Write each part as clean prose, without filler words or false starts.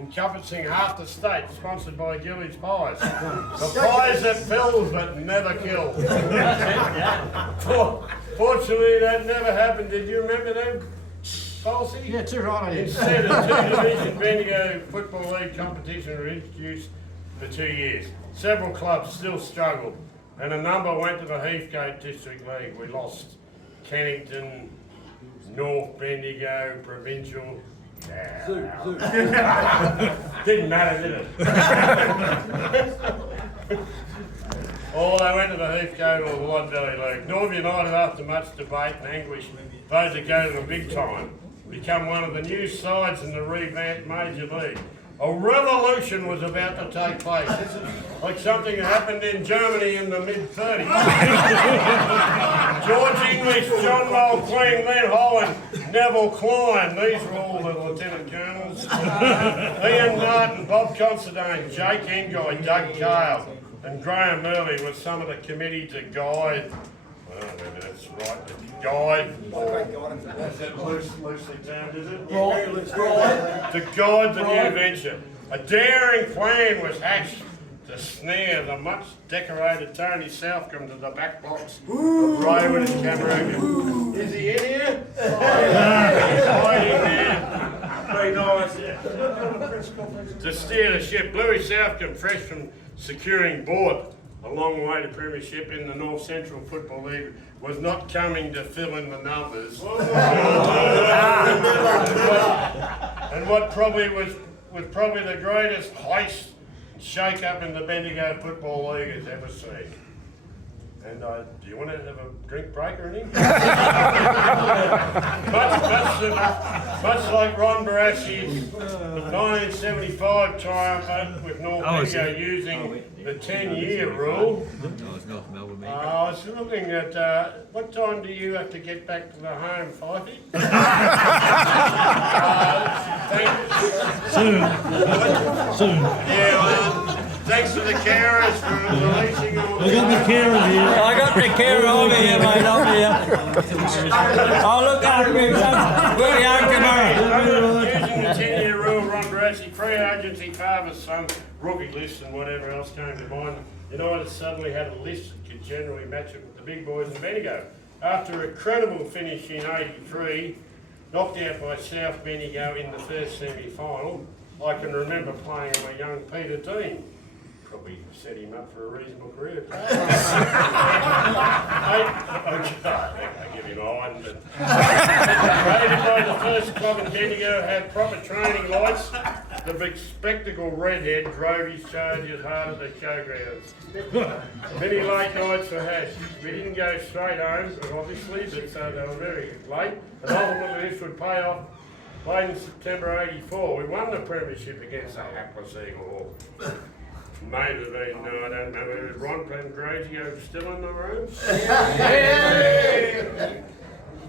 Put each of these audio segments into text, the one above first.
encompassing half the state, sponsored by Gilly's Pies. The pies that fills but never kills. Fortunately, that never happened. Did you remember them, Falsey? Yeah, too right. Instead, a two-division Bendigo Football League competition was introduced for 2 years. Several clubs still struggled, and a number went to the Heathcote District League. We lost Kennington, North Bendigo, Provincial. Didn't matter, did it? Or they went to the Heathcote or the Wad Valley League. North United, after much debate and anguish, voted to go to the big time, become one of the new sides in the revamped Major League. A revolution was about to take place. This is like something that happened in Germany in the mid-30s. George English, John Roll, Queen, Len Holland, Neville Klein, these were all the Lieutenant Colonels. Ian Martin, Bob Considine, Jake Engoy, Doug Cale, and Graham Murley were some of the committee to guide. Well, maybe that's right. To guide. That's that loosely termed, is it? To guide the new venture. A daring plan was hatched to snare the much decorated Tony Southcombe to the back blocks of Raywood and Cameroon. Is he in here? He's hiding there. Very nice. To steer the ship, Bluey Southcombe, fresh from securing board a long way to premiership in the North Central Football League, was not coming to fill in the numbers. And what probably was probably the greatest heist shake-up in the Bendigo Football League has ever seen. And do you want to have a drink break or anything? much like Ron Barassi's 1975 triumph with North Bendigo using the 10-year rule. I was looking at what time do you have to get back to the home, Fifey? Soon. Yeah, thanks to the carers for releasing all the... I got the carer here. I got the carer over here, mate, over here. I'll look after him. We'll be out tomorrow. Using the 10-year rule, Ron Barassi, free agency, father's son, rookie list and whatever else came to mind, United suddenly had a list that could generally match it with the big boys in Bendigo. After a credible finish in '83, knocked out by South Bendigo in the first semi-final, I can remember playing with young Peter Dean. Probably set him up for a reasonable career. I give him on, but rated by the first club in Bendigo, had proper training lights. The big spectacled redhead drove his charges hard at the showgrounds. Many late nights were had. We didn't go straight home, obviously, but so they were very late. And ultimately this would pay off. Played in September '84. We won the premiership against the hapless Eagle Hawk. May have been, no, I don't remember. Is Ron Grazio still in the room? Yeah.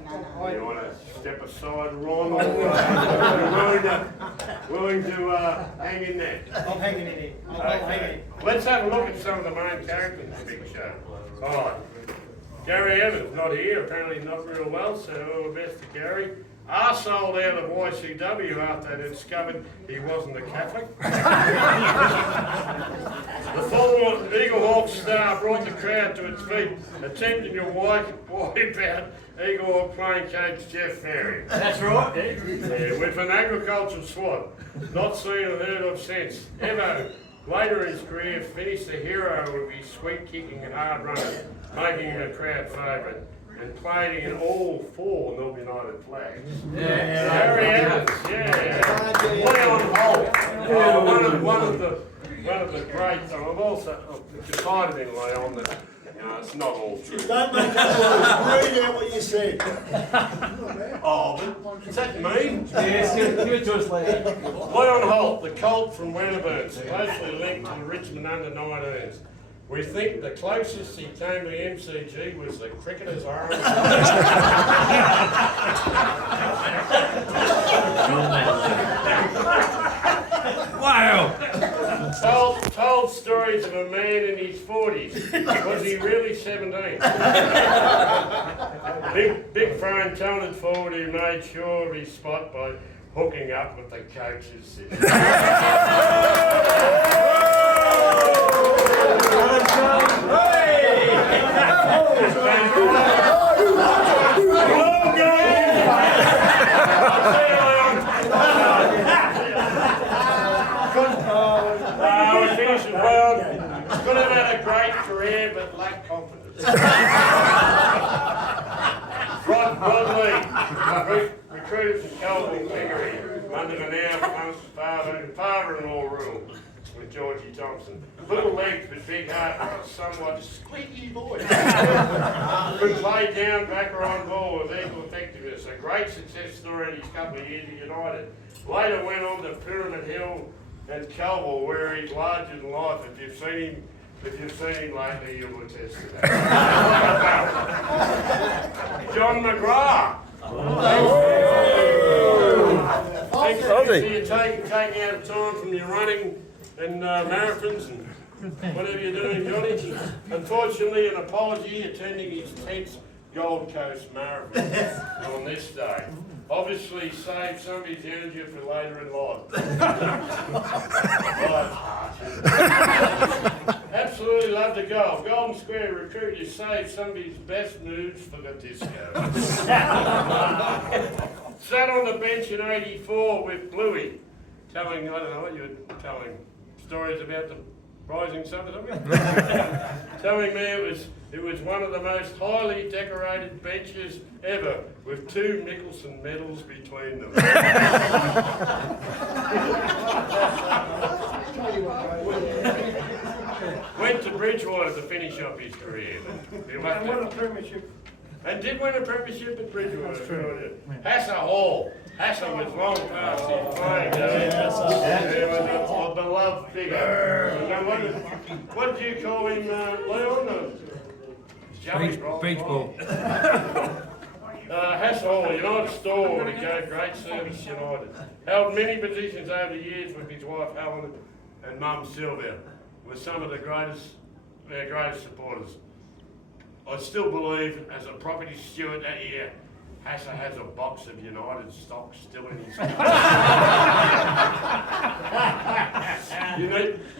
You want to step aside, Ron? Or willing to hang in there? I'm hanging in here. Okay. Let's have a look at some of the main characters in the big show. All right. Gary Evans, not here, apparently not real well, so all the best to Gary. Arseholed out of YCW after they discovered he wasn't a Catholic. The former Eagle Hawk star brought the crowd to its feet, attempting to wipe out Eagle Hawk playing coach Jeff Ferry. That's right. Yeah, with an agricultural squad, not seen or heard of since. Evo, later in his career, finished the hero with his sweet kicking and hard running, making him a crowd favourite, and played in all 4 North United flags. Gary Evans, Leon Holt, one of the greats. I've also confided in Leon that it's not all true. Don't make us read out what you said. Oh, but is that me? Yes, give it to us later. Leon Holt, the Colt from Wennerburn, closely linked to the Richmond under-19s. We think the closest he came to the MCG was the cricketer's arm. Wow! Told stories of a man in his 40s. Was he really 17? Big frame, talented forward who made sure of his spot by hooking up with the coach's sister. career but lacked confidence. Rod Lee, recruited from Calvin Piggery, under the now father-in-law rule with Georgie Thompson. Little legs with big heart and a somewhat squeaky voice. Could play down, back or on ball with equal effectiveness. A great success story in his couple of years at United. Later went on to Pyramid Hill and Calville, where he's larger than life. If you've seen him lately, you'll attest to that. John McGrath. Thanks for you taking out of time from your running and marathons and whatever you're doing, Johnny. Unfortunately, an apology attending his 10th Gold Coast Marathon on this day. Obviously saved some of his energy for later in life. Absolutely love the golf. Golden Square recruit who saved some of his best moves for the disco. Sat on the bench in '84 with Bluey, telling, I don't know what you were telling, stories about the rising sun or something? Telling me it was one of the most highly decorated benches ever, with 2 Mickelson medals between them. Went to Bridgewater to finish up his career. And won a premiership. And did win a premiership at Bridgewater. That's true. Hasser Hall. Hasser was long past his playing days. He was a beloved figure. What did you call him, Leon? Beach ball. Hasser Hall, United store, he gave great service United. Held many positions over the years with his wife Helen and mum Sylvia. Were some of their greatest supporters. I still believe, as a property steward that year, Hasser has a box of United stock still in his car.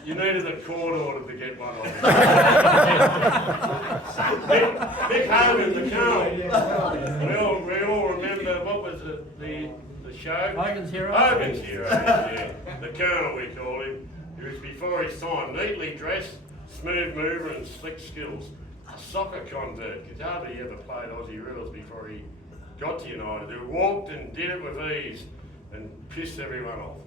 You needed a court order to get one of them. Big Hogan, the Colonel. We all remember, what was it, the show? Hogan's Hero. Hogan's Hero, yeah. The Colonel, we call him. He was before his time, neatly dressed, smooth mover and slick skills. A soccer convert, could hardly ever played Aussie rules before he got to United, who walked and did it with ease and pissed everyone off.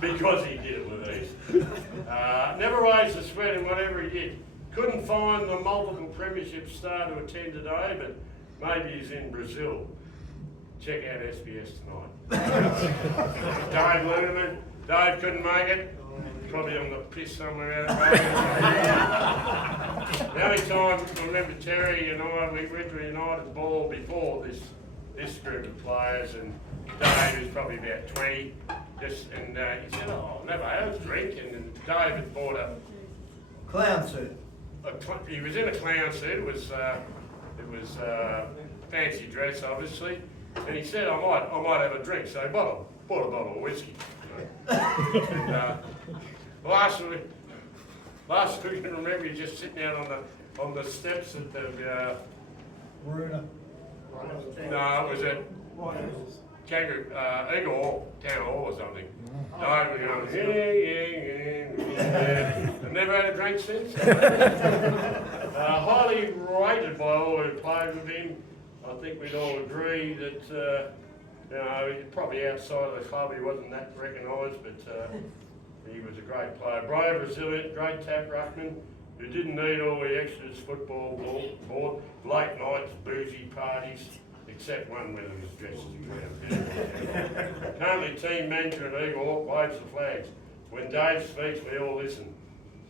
Because he did it with ease. Never raised a sweat in whatever he did. Couldn't find the multiple premiership star to attend today, but maybe he's in Brazil. Check out SBS tonight. Dave Lunerman. Dave couldn't make it. Probably on the piss somewhere out there. The only time I remember Terry and I, we went to a United ball before this group of players, and Dave was probably about 20. And he said, "Oh, never had a drink." And Dave had bought a Clown suit. He was in a clown suit. It was fancy dress, obviously. And he said, "I might have a drink." So he bought a bottle of whiskey. And last week I can remember you just sitting out on the steps at the Waruna. no, it was at Kangaroo Eagle Hall, Town Hall or something. I was going, yeah. I've never had a drink since. Highly rated by all who played with him. I think we'd all agree that probably outside of the club he wasn't that recognised, but he was a great player. Brave, resilient, great tap ruckman who didn't need all the extras football bought, late nights, boozy parties, except one when he was dressed as a clown. Currently team manager at Eagle Hawk, waves the flags. When Dave speaks, we all listen.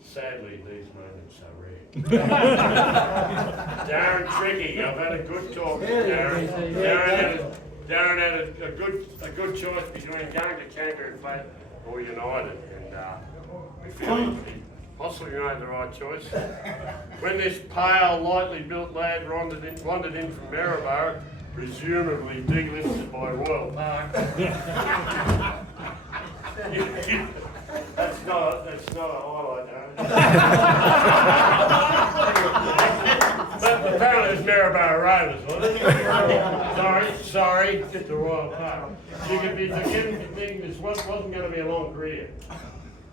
Sadly, these moments are rare. Darren Tricky, I've had a good talk with Darren. Darren had a good choice between going to Kangaroo Fate or United, and we feel he possibly made the right choice. When this pale, lightly built lad wandered in from Maryborough, presumably delisted by Royal Park. That's not a highlight, But apparently it's Maryborough Rovers, wasn't it? Sorry, it's the Royal Park. You could be forgiven for thinking this wasn't going to be a long career.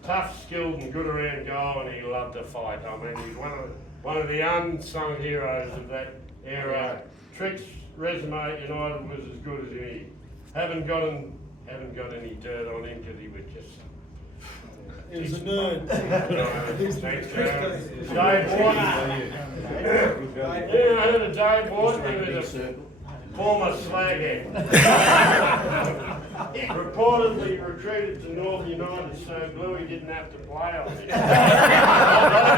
tough, skilled and good around goal, and he loved to fight. I mean, he's one of the unsung heroes of that era. Trick's resume at United was as good as any. Haven't got any dirt on him because he was just... He was a nerd. Thanks, Dave Wharton. Yeah, I heard of Dave Wharton. He was a former slaghead. Reportedly recruited to North United so blue he didn't have to play on it. I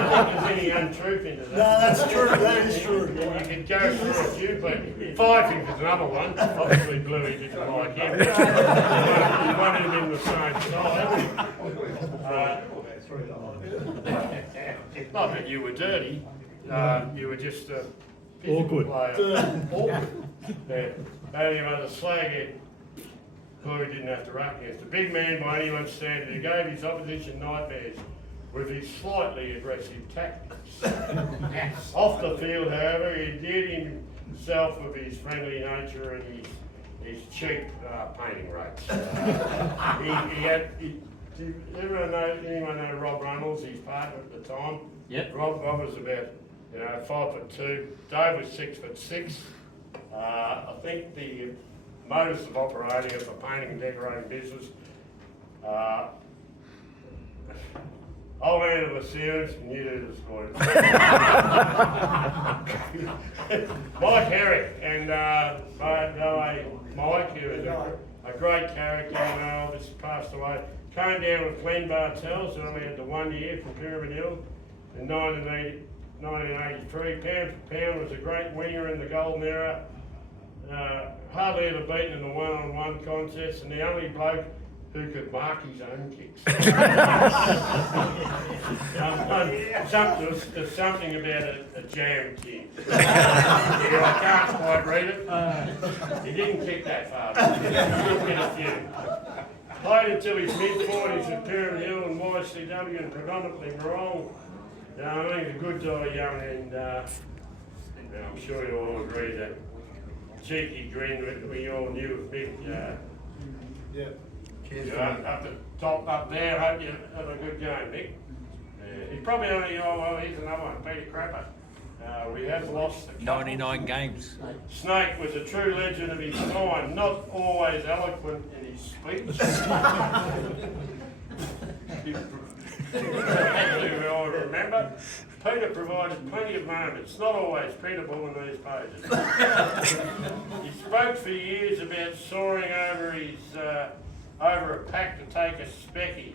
don't think there's any untruth in that. No, that's true, that is true. You could go through a few people. Five is another one. Obviously Bluey didn't like him. He wanted him in the same side. Not that you were dirty, you were just a physical Awkward. player. Awkward. Yeah. Only about the slaghead, Bluey didn't have to run against. A big man by anyone's standard who gave his opposition nightmares with his slightly aggressive tactics. Off the field, however, he endeared himself with his friendly nature and his cheap painting rates. Anyone know Rob Runnels, his partner at the time? Yep. Rob was about 5'2". Dave was 6'6". I think the modus of operating of the painting and decorating business, old man of the series knew to destroy it. Mike Herrick and Mike, who was a great character, this passed away. Came down with Glenn Bartels, who only had the 1 year from Pyramid Hill in 1983. Pound for pound was a great winger in the golden era. Hardly ever beaten in a one-on-one contest, and the only bloke who could mark his own kicks. There's something about a jam kick. Yeah, I can't quite read it. He didn't kick that far, but he did get a few. Played until his mid-40s at Pyramid Hill and YCW and predominantly Morong. I think he's a good die young, and I'm sure you all agree that cheeky grin we all knew of Mick. Up the top up there, hope you have a good game, Mick. He's probably only, here's another one, Peter Crapper. We have lost the 99 games. Snake was a true legend of his time, not always eloquent in his speech. We all remember. Peter provided plenty of moments, not always Peterable in these pages. He spoke for years about soaring over over a pack to take a specky.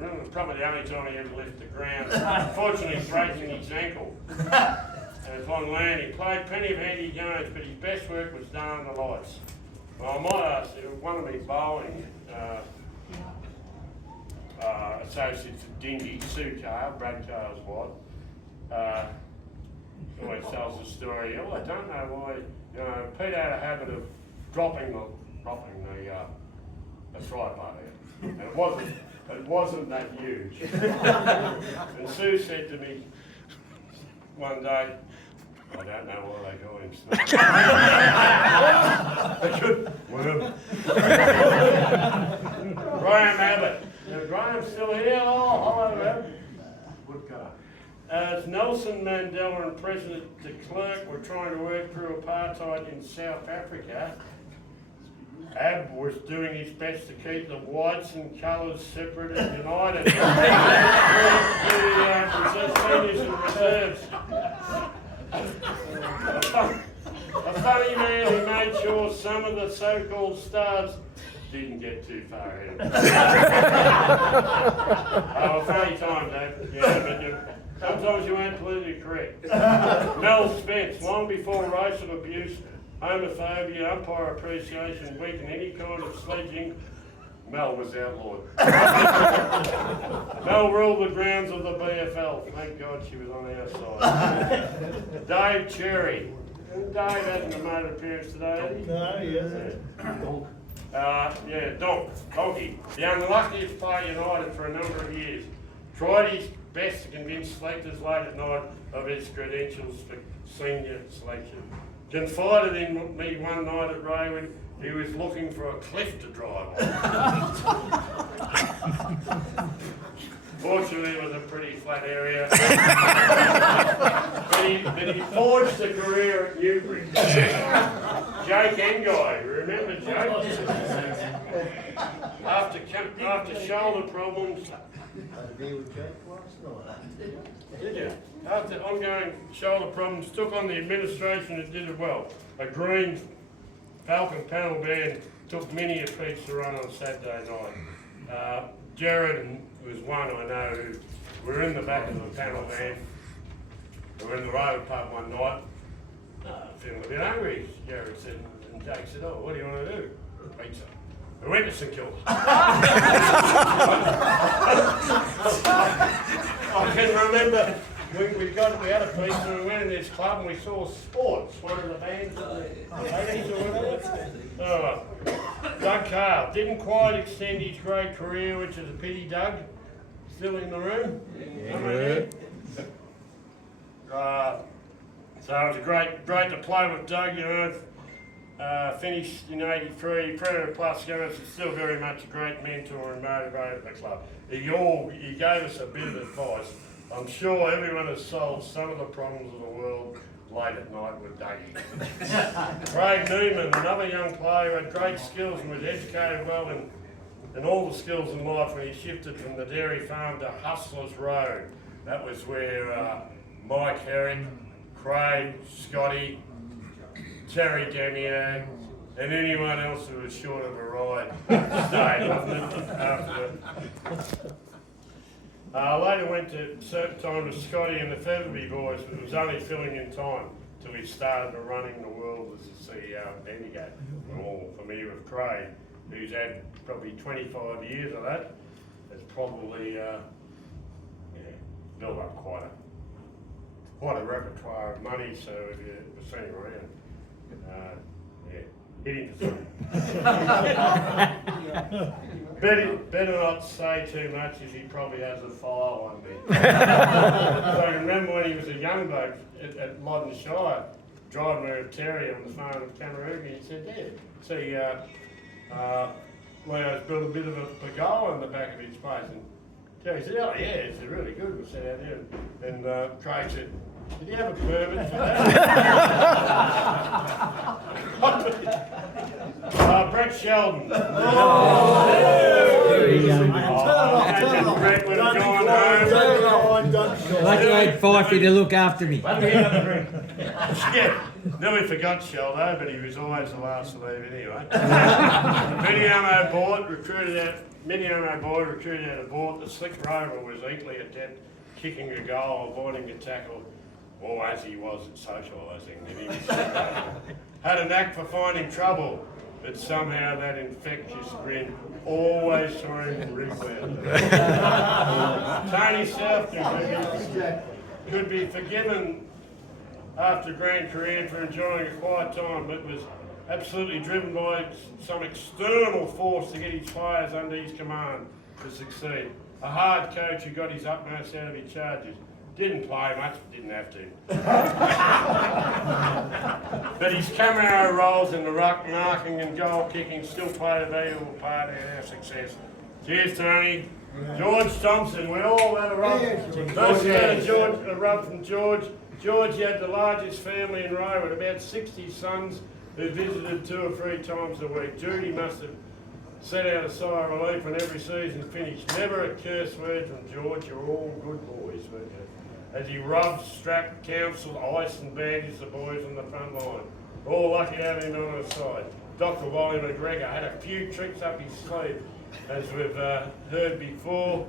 It was probably the only time he ever left the ground. Unfortunately, breaking his ankle. As on land, he played plenty of handy games, but his best work was done on the lights. Well, I might ask you, one of my bowling associates at Dingy, Sue Cale, Brad Cale's wife, always tells the story. I don't know why. Pete had a habit of dropping the tripod out, and it wasn't that huge. And Sue said to me one day, I don't know why they call him Snake. Graham Abbott. Graham's still here. Oh, hello, Abbott. Good guy. As Nelson Mandela and President de Klerk were trying to work through apartheid in South Africa, Ab was doing his best to keep the whites and colours separate and united. The seniors and reserves. A funny man who made sure some of the so-called stars didn't get too far ahead. Funny time, Dave. Yeah, but sometimes you ain't politically correct. Mel Spence, long before racial abuse, homophobia, umpire appreciation week and any kind of sledging, Mel was outlawed. Mel ruled the grounds of the BFL. Thank God she was on our side. Dave Cherry. Dave hasn't made an appearance today, has he? No, he hasn't. Donkey. The unluckiest player United for a number of years. Tried his best to convince selectors late at night of his credentials for senior selection. Confided in me one night at Raywood, he was looking for a cliff to drive on. that area. but he forged a career at Newbury. Jake Enguy, remember Jake? After shoulder problems. Did you? After ongoing shoulder problems, took on the administration and did it well. A green Falcon panel band took many a piece to run on Saturday night. Jared was one I know who were in the back of the panel van. We were in the Raywood pub one night, feeling a bit hungry. Jared said, and Jake said, "Oh, what do you want to do?" Pizza. We went to St Kilda. I can remember we had a pizza and we went in this club and we saw Sports, one of the bands of the 80s or whatever. Doug Carl didn't quite extend his great career, which is a pity. Doug, still in the room? Yeah. So it was great to play with Doug, you know. Finished in '83, Predator Plus Gunners, is still very much a great mentor and motivator of the club. He gave us a bit of advice. I'm sure everyone has solved some of the problems of the world late at night with Dougie. Craig Newman, another young player who had great skills and was educated well in all the skills in life when he shifted from the dairy farm to Hustlers Road. That was where Mike Herrick, Craig, Scotty, Terry Demeo, and anyone else who was short of a ride stayed after. Later went to certain time with Scotty and the Featherby boys, but it was only filling in time till he started running the world as the CEO of Demeo. We're all familiar with Craig, who's had probably 25 years of that. It's probably built up quite a repertoire of money, so if you've seen him around, hit him for something. Better not say too much as he probably has a file on me. So I remember when he was a young bloke at Loddon Shire, driving with Terry on the farm of Camaroogie, he said, "Yeah, see, Leo's built a bit of a pergola in the back of his place." And Terry said, "Oh yeah, it's really good." We sat out there, and Craig said, "Did you have a permit for that?" Brett Sheldon. Brett would have gone home. Lucky I had Fifey to look after me. Yeah, nearly forgot Sheldo, but he was always the last to leave anyway. Miniamo board recruited out a board. The slick rover was equally adept, kicking a goal, avoiding a tackle, or as he was at socialising. And he was had a knack for finding trouble, but somehow that infectious grin always turned and rebound. Tony Southton could be forgiven after a grand career for enjoying a quiet time, but was absolutely driven by some external force to get his players under his command to succeed. A hard coach who got his utmost out of his charges. Didn't play much, didn't have to. But his cameo roles in the ruck, marking and goal kicking still played a valuable part in our success. Cheers, Tony. George Thompson, we all had a rub. First had a rub from George. George had the largest family in Raywood, about 60 sons who visited 2 or 3 times a week. Judy must have set out a sigh of relief when every season finished. Never a curse word from George. You're all good boys, weren't you? As he rubbed, strapped, counselled, iced and bandaged the boys on the front line. All lucky to have him on our side. Dr. Wally McGregor had a few tricks up his sleeve, as we've heard before,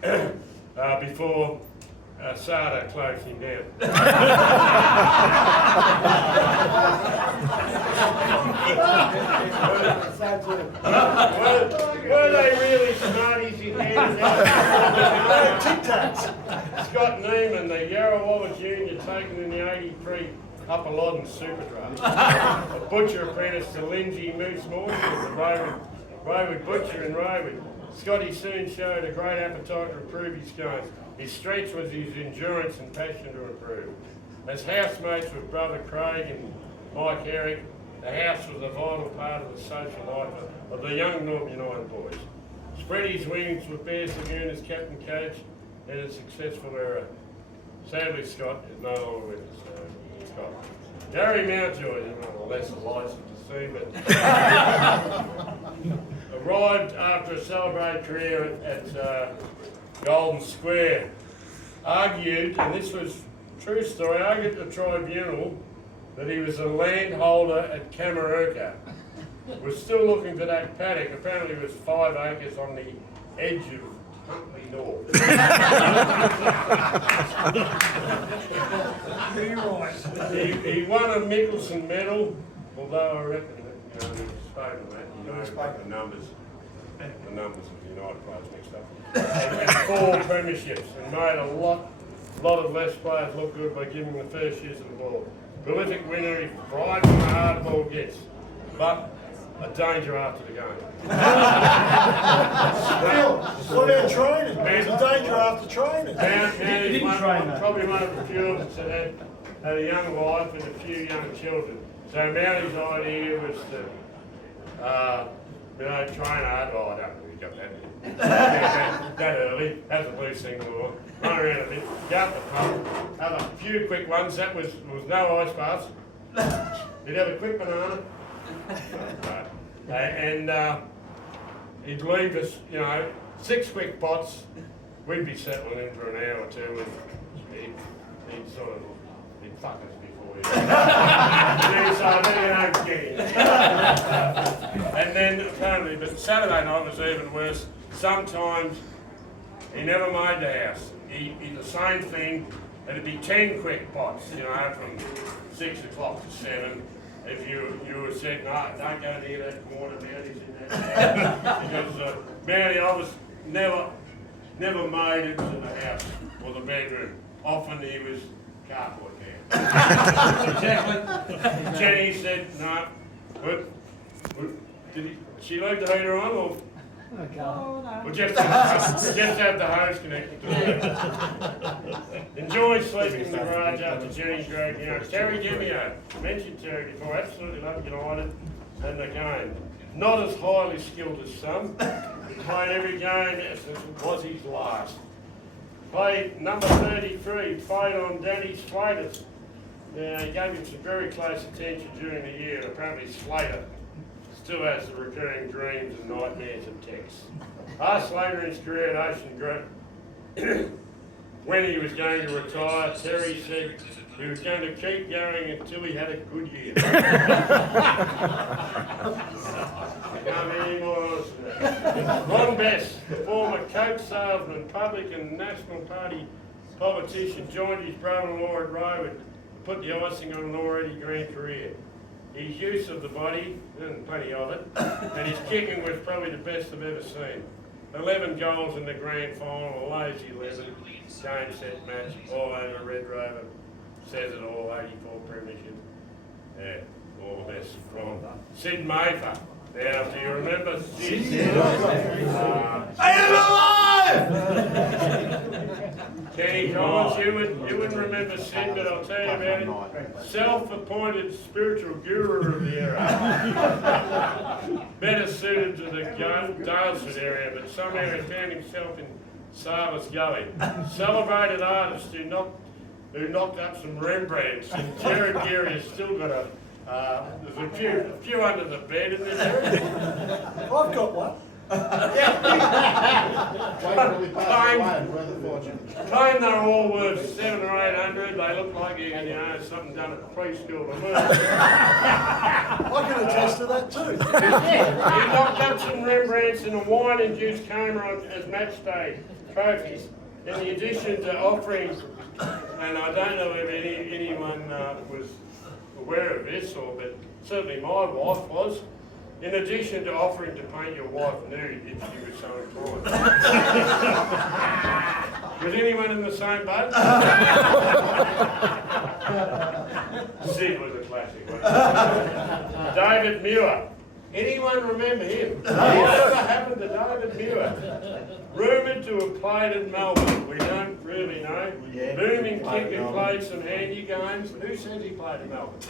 before Sada closed him down. Were they really smarties in handing out? Tic Tacs. Scott Neiman, the Yarrawalla Junior, taken in the '83 Upper Loddon Super Draft. A butcher apprentice to Lindsay Moose Morgan, the Raywood butcher in Raywood. Scotty soon showed a great appetite to improve his game. His strength was his endurance and passion to improve. As housemates with brother Craig and Mike Herrick, the house was a vital part of the social life of the young Northern United boys. Spread his wings with Bears Lagoon as captain coach in a successful era. Sadly, Scott is no longer with us. Scott. Gary Mountjoy, less licensed to see, but arrived after a celebrated career at Golden Square. Argued, and this was a true story, argued at the tribunal that he was a landholder at Camarooka. Was still looking for that paddock. Apparently it was 5 acres on the edge of Huntley North. he won a Mickelson medal, although I reckon that, he's spoken that, the numbers of the United players mixed up. And 4 premierships, and made a lot of less players look good by giving them the first use of the ball. Prolific winner, he rides when the hard ball gets, but a danger after the game. What about training? It's a danger after training. Probably one of the few that had a young wife and a few young children. So Mounty's idea was to, train hard. Oh, I don't know if he got that early. Have the blue single on, run around a bit, go up the pub, have a few quick ones. That was no ice baths. He'd have a quick banana. And he'd leave us, 6 quick pots. We'd be settling in for an hour or two, and he'd fuck us before we. And then apparently, but Saturday night was even worse. Sometimes he never made the house. He the same thing. It'd be 10 quick pots, from 6 o'clock to 7. If you were said, no, don't go near that corner, Mounty's in that house. Because Mounty, I was never made it to the house or the bedroom. Often he was carport down. Exactly. Jenny said, no. She leave the heater on or? Well, just have the hose connected to it. Enjoy sleeping in the garage after Jenny's grade. Terry Demeo, mentioned Terry before, absolutely loved United and the game. Not as highly skilled as some. He played every game as it was his last. Played number 33, played on Danny Slater's. He gave him some very close attention during the year, and apparently Slater still has the recurring dreams and nightmares and texts. Asked later in his career at Ocean Group when he was going to retire, Terry said he was going to keep going until he had a good year. Can't be any more honest than that. Ron Bess, the former Coke salesman, public and National Party politician, joined his brother-in-law at Raywood to put the icing on an already grand career. His use of the body, and plenty of it, and his kicking was probably the best I've ever seen. 11 goals in the grand final, a lazy 11, game, set, match, all over Red Rover. Says it all, 84 premiership. Yeah, all the best from Sid Mayfer. Now, do you remember Sid? I am alive! Kenny Collins, you wouldn't remember Sid, but I'll tell you about him. Self-appointed spiritual guru of the era. Better suited to the Dalesford area, but somehow he found himself in Sailor's Gully. Celebrated artist who knocked up some Rembrandts, and Jared Geary has still got there's a few under the bed in this area. I've got one. Claim they're all worth 700 or 800. They look like something done at preschool to work. I can attest to that too. He knocked up some Rembrandts and a wine-induced camera as match day trophies. In addition to offering, and I don't know if anyone was aware of this, but certainly my wife was. In addition to offering to paint your wife nude if she was so inclined. Was anyone in the same boat? Sid was a classic, wasn't it? David Muir. Anyone remember him? What happened to David Muir? Rumoured to have played at Melbourne. We don't really know. Booming kick and played some handy games. Who says he played at Melbourne?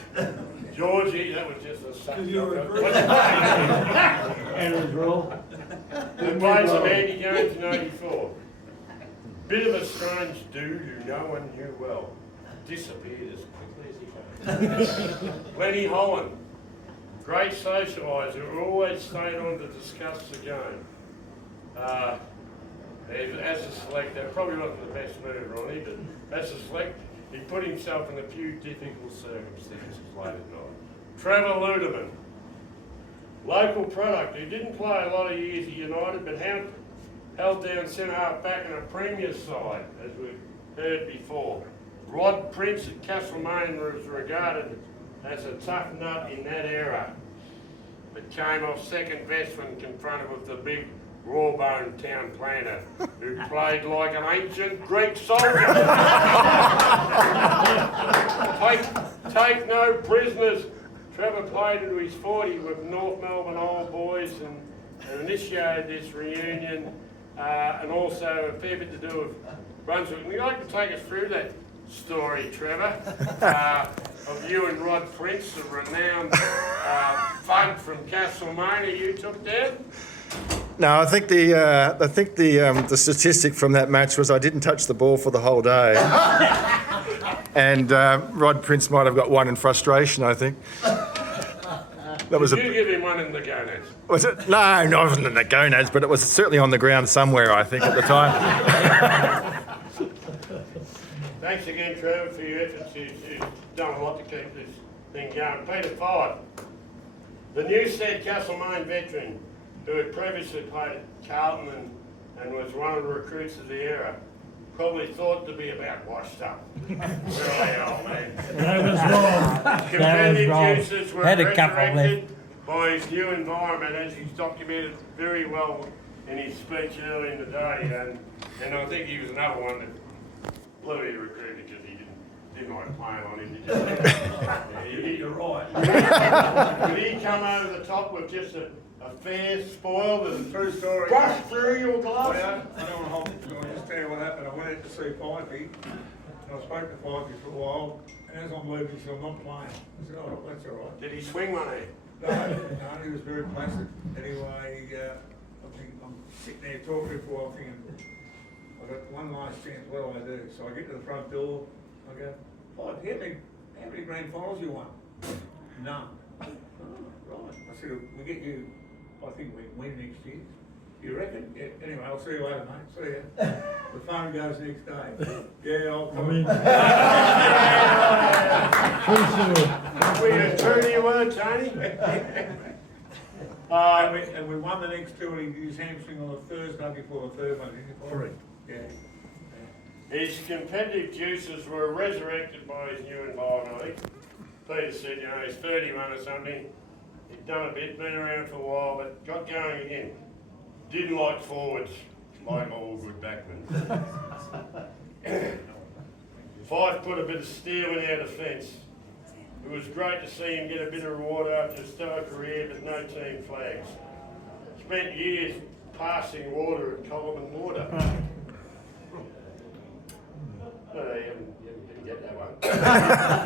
Georgie, that was just a suck. Aaron's rule. Who played some handy games in '84. Bit of a strange dude who no one knew well. Disappeared as quickly as he came. Lenny Holland, great socialiser who always stayed on to discuss the game. As a selector, probably wasn't the best mover on him, but as a selector, he put himself in a few difficult circumstances late at night. Trevor Ludeman, local product who didn't play a lot of years at United, but held down centre half back in a premier side, as we've heard before. Rod Prince at Castlemaine was regarded as a tough nut in that era, but came off second best when confronted with the big raw-boned town planter who played like an ancient Greek soldier. Take no prisoners. Trevor played into his 40 with North Melbourne Old Boys and initiated this reunion and also a fair bit to do with Brunswick. Would you like to take us through that story, Trevor, of you and Rod Prince, the renowned funk from Castlemaine you took down? No, I think the statistic from that match was I didn't touch the ball for the whole day, and Rod Prince might have got one in frustration. I think. Did you give him one in the gonads? Was it? No, it wasn't in the gonads, but it was certainly on the ground somewhere. I think at the time. Thanks again, Trevor, for your efforts. You've done a lot to keep this thing going. Peter Five, the Newstead Castlemaine veteran, who had previously played at Carlton and was one of the recruits of the era, probably thought to be about washed up. Really old man. That was wrong. Competitive juices were Had a couple resurrected by his new environment, as he's documented very well in his speech early in the day, and I think he was another one that blew he recruited because he didn't like playing on him. You're right. Did he come over the top with just a fair spoil? There's a true story. Brush through your gloves. I don't want to hold it. I'll just tell you what happened. I went out to see Fifey, and I spoke to Fifey for a while, and as I'm leaving, he said, I'm not playing. I said, oh, that's all right. Did he swing one at you? No, he was very placid. Anyway, I'm sitting there talking for a while thinking, I've got one last chance, what do I do? So I get to the front door, I go, Fife, how many grand finals you won? None. Oh, right. I said, we'll get you, I think we win next year. You reckon? Yeah. Anyway, I'll see you later, mate. See ya. The phone goes next day. Yeah, I'll come. Were you true to your word, Tony? And we won the next two, and he used hamstring on the Thursday before the third one, didn't he? Correct. Yeah. His competitive juices were resurrected by his new environment. I think Peter said, he's 31 or something. He'd done a bit, been around for a while, but got going again. Didn't like forwards, like all good backmen. Fife put a bit of steel in our defence. It was great to see him get a bit of reward after a stellar career, but no team flags. Spent years passing water at Coleman Water. Didn't get that one.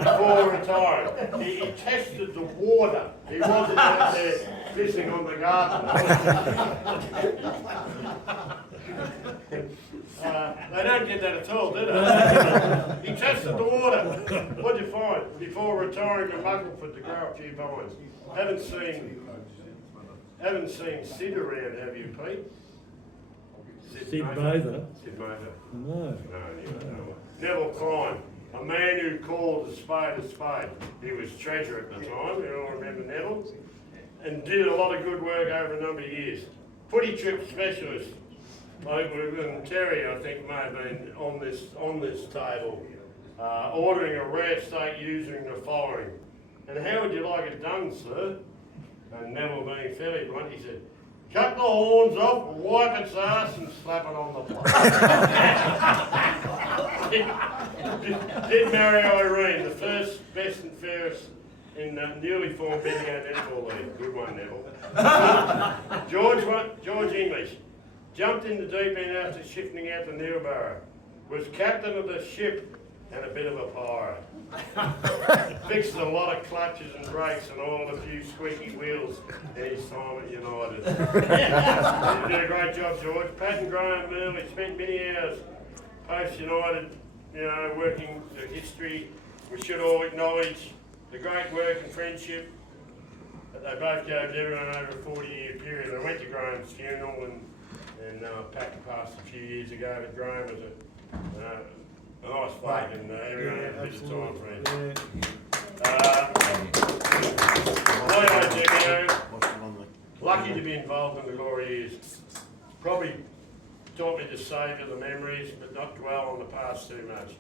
Before retiring, he tested the water. He wasn't out there fishing on the garden. They don't get that at all, do they? He tested the water. What'd you find? Before retiring to Muggleford to grow a few vines. Haven't seen Sid around, have you, Pete? Sid Mather? Sid Mather. No. No. Neville Klein, a man who called a spade a spade. He was treasurer at the time, you all remember Neville, and did a lot of good work over a number of years. Footy trip specialist, like Terry, I think, may have been on this table, ordering a rare steak using the following. And how would you like it done, sir? And Neville, being fairly blunt, he said, cut the horns off, wipe its ass and slap it on the plate. Did marry Irene, the first, best and fairest in the newly formed Bendigo Netball League. Good one, Neville. George English jumped in the deep end after shifting out to Newborough. Was captain of the ship and a bit of a pirate. Fixed a lot of clutches and brakes and all a few squeaky wheels in his time at United. He did a great job, George. Pat and Graham Merley spent many hours Post United, you know, working the history, we should all acknowledge the great work and friendship that they both gave to everyone over a 40-year period. I went to Graham's funeral and Packer passed a few years ago, but Graham was a nice bloke and everyone had a bit of time for him. Anyway, Demeo, lucky to be involved in the glory years. Probably taught me to savour the memories, but not dwell on the past too much.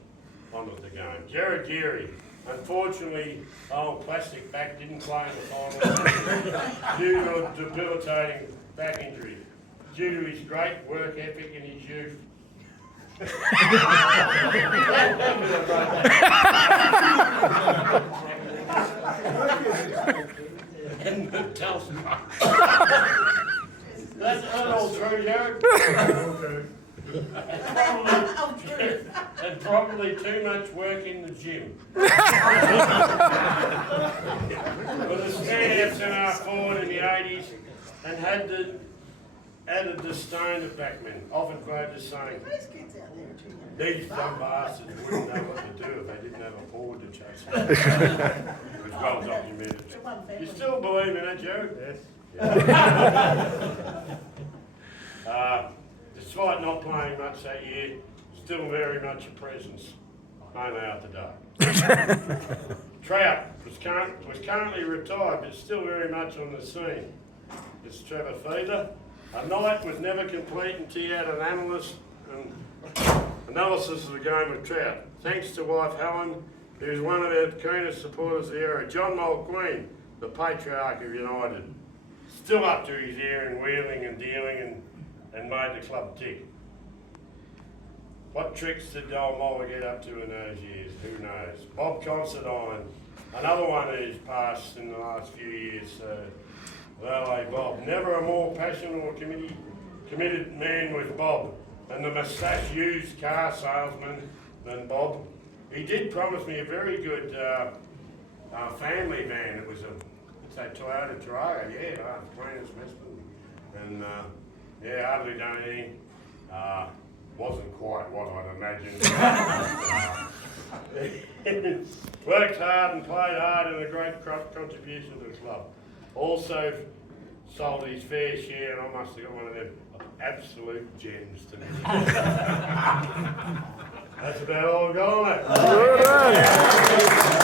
On with the game. Jared Geary, unfortunately, old plastic back didn't play in the final due to a debilitating back injury. Due to his great work ethic in his youth. And Telstra. That's not all true, Jared. And probably too much work in the gym. With the stand-ups in our forward in the 80s and added disdain of backmen, often quoted as saying, these dumb bastards wouldn't know what to do if they didn't have a forward to chase them. It was well documented. You still believe in that, Jared? Yes. Despite not playing much that year, still very much a presence, only out the dark. Trout was currently retired, but still very much on the scene. It's Trevor Feeder. A night was never complete until you had an analysis of the game of Trout. Thanks to wife Helen, who is one of our keenest supporters of the era. John Mulqueen, the patriarch of United, still up to his ear in wheeling and dealing and made the club tick. What tricks did old Moller get up to in those years? Who knows? Bob Considine, another one who's passed in the last few years. LA Bob. Never a more passionate or committed man was Bob, and the moustache used car salesman than Bob. He did promise me a very good family van. It was it's a Toyota Tarago, yeah, clean as Western. And hardly done anything. Wasn't quite what I'd imagined. Worked hard and played hard and a great contribution to the club. Also sold his fair share, and I must have got one of them absolute gems to me. That's about all I've got on it.